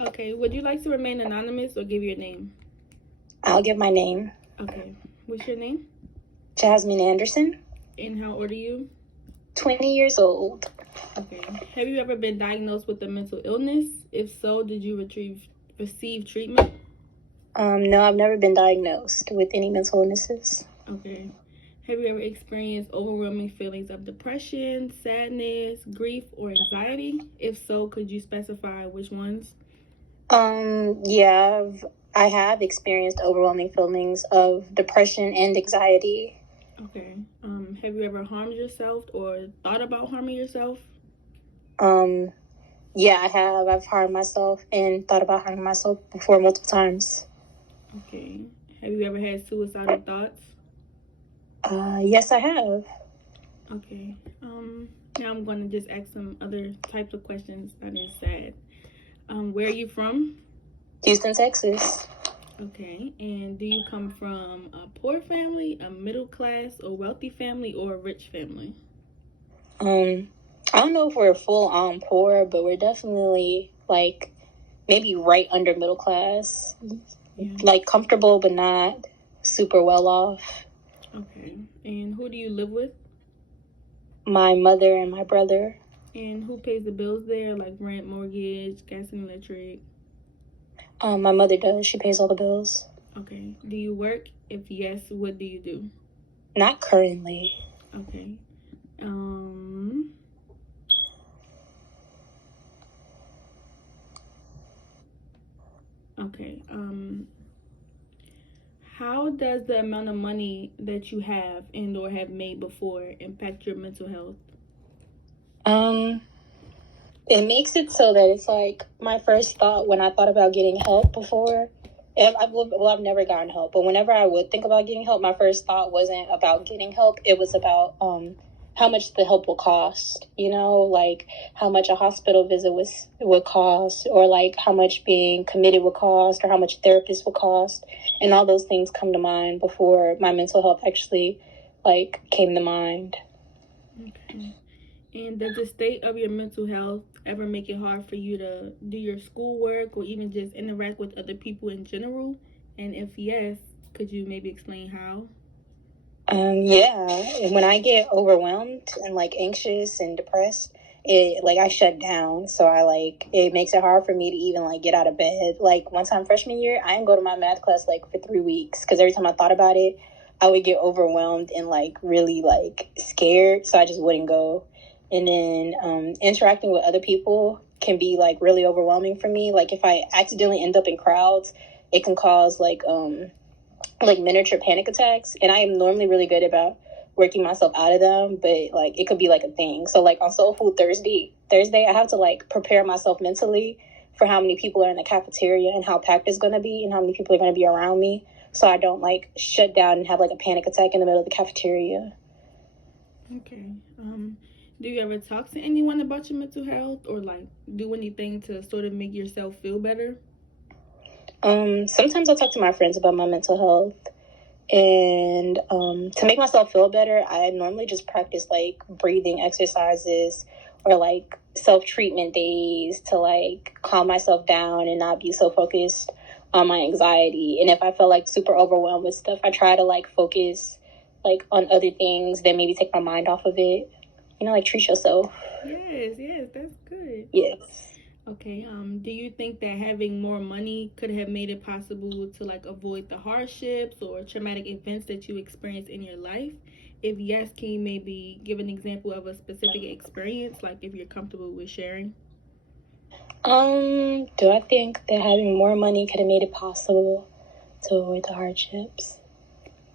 Okay, would you like to remain anonymous or give your name? I'll give my name. Okay, what's your name? Jasmine Anderson. And how old are you? 20 years old. Okay, have you ever been diagnosed with a mental illness? If so, did you receive treatment? No, I've never been diagnosed with any mental illnesses. Okay. Have you ever experienced overwhelming feelings of depression, sadness, grief, or anxiety? If so, could you specify which ones? Yeah, I have experienced overwhelming feelings of depression and anxiety. Okay. Have you ever harmed yourself or thought about harming yourself? Yeah, I have. I've harmed myself and thought about harming myself before multiple times. Okay. Have you ever had suicidal thoughts? Yes, I have. Okay. Now I'm going to just ask some other types of questions that is sad. Where are you from? Houston, Texas. Okay. And do you come from a poor family, a middle class, or wealthy family, or a rich family? I don't know if we're full on poor, but we're definitely like maybe right under middle class. Yeah. Like comfortable, but not super well off. Okay. And who do you live with? My mother and my brother. And who pays the bills there, like rent, mortgage, gas and electric? My mother does. She pays all the bills. Okay. Do you work? If yes, what do you do? Not currently. Okay. Okay. How does the amount of money that you have and or have made before impact your mental health? It makes it so that it's like my first thought when I thought about getting help before. I've never gotten help, but whenever I would think about getting help, my first thought wasn't about getting help. It was about how much the help will cost. Like how much a hospital visit would cost, or like how much being committed would cost, or how much therapists would cost, and all those things come to mind before my mental health actually like came to mind. Okay. And does the state of your mental health ever make it hard for you to do your schoolwork or even just interact with other people in general? And if yes, could you maybe explain how? Yeah, when I get overwhelmed and like anxious and depressed, it like I shut down. So it makes it hard for me to even like get out of bed. Like one time freshman year, I didn't go to my math class like for 3 weeks because every time I thought about it, I would get overwhelmed and like really like scared. So I just wouldn't go. And then interacting with other people can be like really overwhelming for me. Like if I accidentally end up in crowds, it can cause like miniature panic attacks, and I am normally really good about working myself out of them, but like it could be like a thing. So like on Soul Food Thursday I have to like prepare myself mentally for how many people are in the cafeteria and how packed it's going to be and how many people are going to be around me, so I don't like shut down and have like a panic attack in the middle of the cafeteria. Okay. Do you ever talk to anyone about your mental health or like do anything to sort of make yourself feel better? Sometimes I talk to my friends about my mental health. And to make myself feel better, I normally just practice like breathing exercises or like self-treatment days to like calm myself down and not be so focused on my anxiety. And if I feel like super overwhelmed with stuff, I try to like focus like on other things that maybe take my mind off of it. Like treat yourself. Yes, that's good. Yes. Okay, do you think that having more money could have made it possible to like avoid the hardships or traumatic events that you experienced in your life? If yes, can you maybe give an example of a specific experience, like if you're comfortable with sharing? Do I think that having more money could have made it possible to avoid the hardships?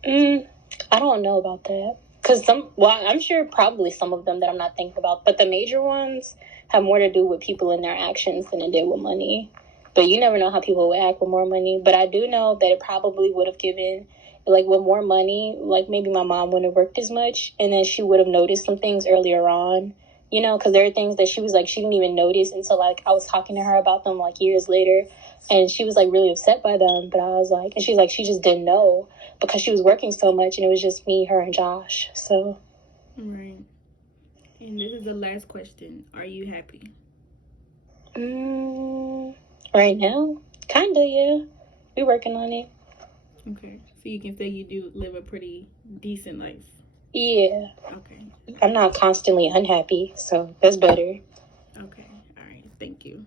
I don't know about that. Because I'm sure probably some of them that I'm not thinking about, but the major ones have more to do with people and their actions than it did with money. But you never know how people would act with more money. But I do know that it probably would have given, like with more money, like maybe my mom wouldn't have worked as much, and then she would have noticed some things earlier on. Because there are things that she was like, she didn't even notice until like I was talking to her about them like years later. And she was like really upset by them. But I was like, and she's like, she just didn't know because she was working so much and it was just me, her, and Josh. So. Right. And this is the last question. Are you happy? Right now, kinda, yeah. We working on it. Okay. So you can say you do live a pretty decent life. Yeah. Okay. I'm not constantly unhappy, so that's better. Okay. All right. Thank you.